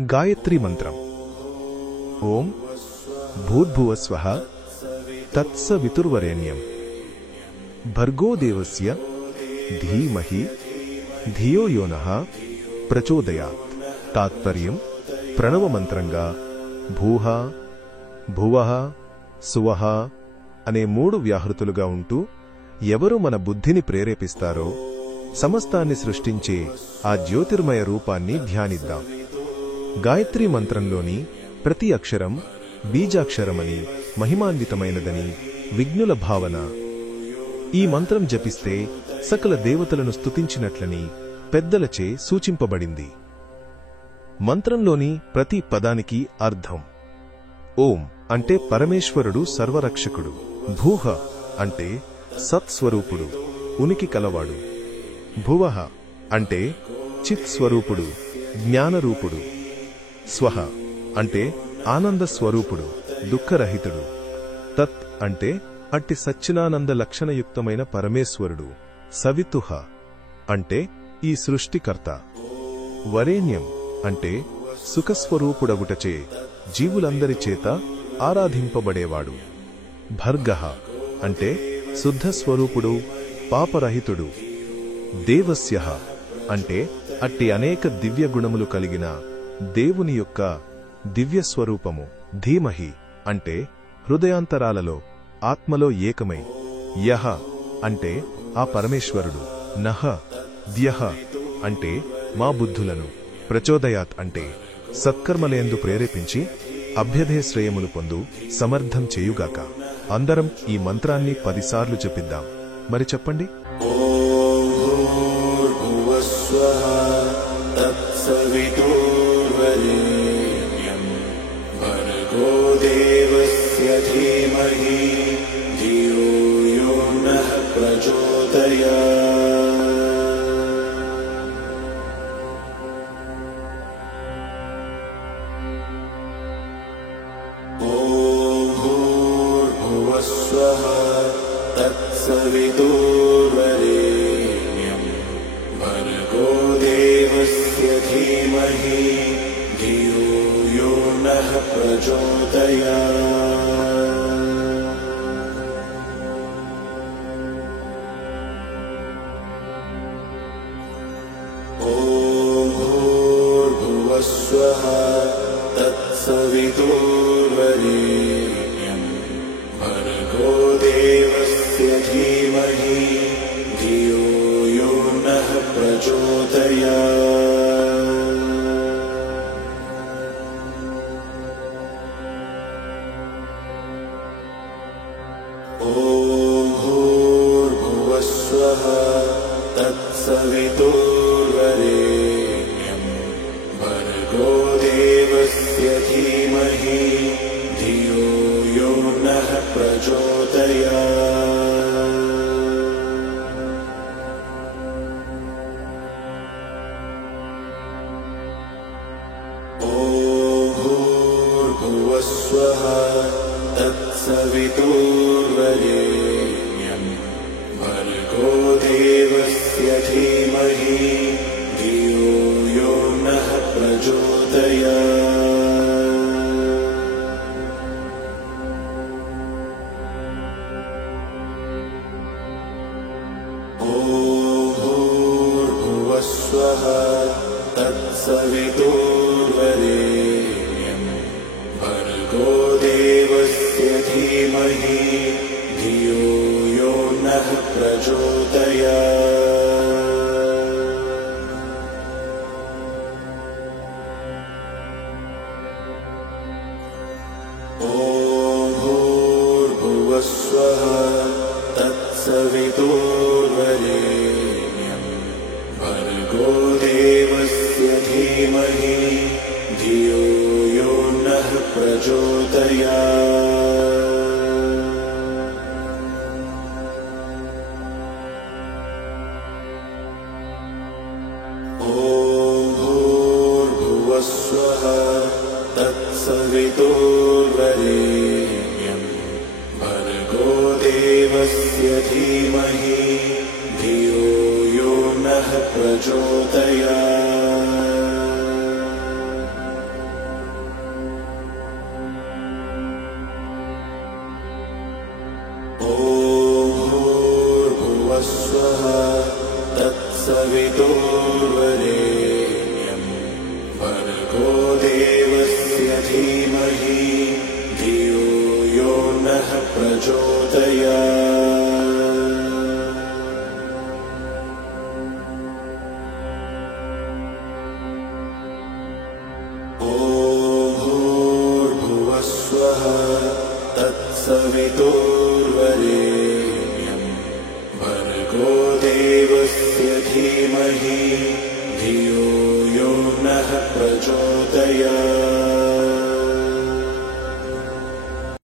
गायत्री मंत्रम। ओम भूर्भुवस्वः तत्सवितुर्वरेण्यं भर्गो देवस्य धीमहि धियो यो नः प्रचोदयात्। तात्पर्యం ప్రణవ మంత్రంగా భూహ భువః సువః అనే 3 వ్యాహృతులుగా ఉంటూ ఎవరు మన బుద్ధిని ప్రేరేపిస్తారో సమస్తాన్ని సృష్టించే ఆ జ్యోతిర్మయ రూపాన్ని ధ్యానిద్దాం. గాయత్రీ మంత్రంలోని ప్రతి అక్షరం బీజాక్షరమని, మహిమాన్వితమైనదని విజ్ఞుల భావన. ఈ మంత్రం జపిస్తే సకల దేవతలను స్తుతించినట్లని పెద్దలచే సూచింపబడింది. మంత్రంలోని ప్రతి పదానికి అర్థం. ఓం అంటే పరమేశ్వరుడు సర్వరక్షకుడు. భూహ అంటే సత్స్వరూపుడు, ఉనికి కలవాడు. భువః అంటే చిత్ స్వరూపుడు, జ్ఞానరూపుడు. స్వహ అంటే ఆనంద స్వరూపుడు, దుఃఖరహితుడు. తత్ అంటే అట్టి సచ్చిదానంద లక్షణయుక్తమైన పరమేశ్వరుడు. సవితుః అంటే ఈ సృష్టికర్త. వరేణ్యం అంటే సుఖస్వరూపుడగుటచే జీవులందరి చేత ఆరాధింపబడేవాడు. భర్గః అంటే శుద్ధస్వరూపుడు, పాపరహితుడు. దేవస్యః అంటే అట్టి అనేక దివ్య గుణములు కలిగిన దేవుని యొక్క దివ్యస్వరూపము. ధీమహి అంటే హృదయాంతరాలలో ఆత్మలో ఏకమై. యః అంటే ఆ పరమేశ్వరుడు. నః ద్యః అంటే మా బుద్ధులను. ప్రచోదయాత్ అంటే సత్కర్మలేందు ప్రేరేపించి అభ్యధేయ శ్రేయములు పొందు సమర్థం చేయుగాక. అందరం ఈ మంత్రాన్ని 10 సార్లు జపిద్దాం. మరి చెప్పండి. तत्सवितुर्वरेण्यं भर्गो देवस्य धीमहि धियो यो नः प्रचोदयात्। ॐ भूर्भुवस्वः तत्सवितुर्वरेण्यं भर्गो देवस्य धीमहि धियो यो नः प्रचोदयात्। ॐ भूर्भुवस्वः तत्सवितुर्वरेण्यं भर्गो देवस्य धीमहि धियो यो नः प्रचोदयात्। ॐ भूर्भुवस्वः तत्सवितुर्वरेण्यं भर्गो देवस्य धीमहि धियो यो नः प्रचोदयात्। ॐ भूर्भुवस्वः तत्सवितुर्वरेण्यं भर्गो देवस्य धीमहि धियो यो नः प्रचोदयात्। ॐ भूर्भुवस्वः तत्सवितुर्वरेण्यं भर्गो देवस्य धीमहि धियो यो नः प्रचोदयात्। ॐ भूर्भुवस्वः तत्सवितुर्वरेण्यं भर्गो देवस्य धीमहि धियो यो नः प्रचोदयात्। तत्सवितुर्वरेण्यं भर्गो देवस्य धीमहि धियो यो नः प्रचोदयात्। ॐ भूर्भुवः स्वः तत्सवितुर्वरेण्यं भर्गो देवस्य धीमहि धियो यो नः प्रचोदयात्।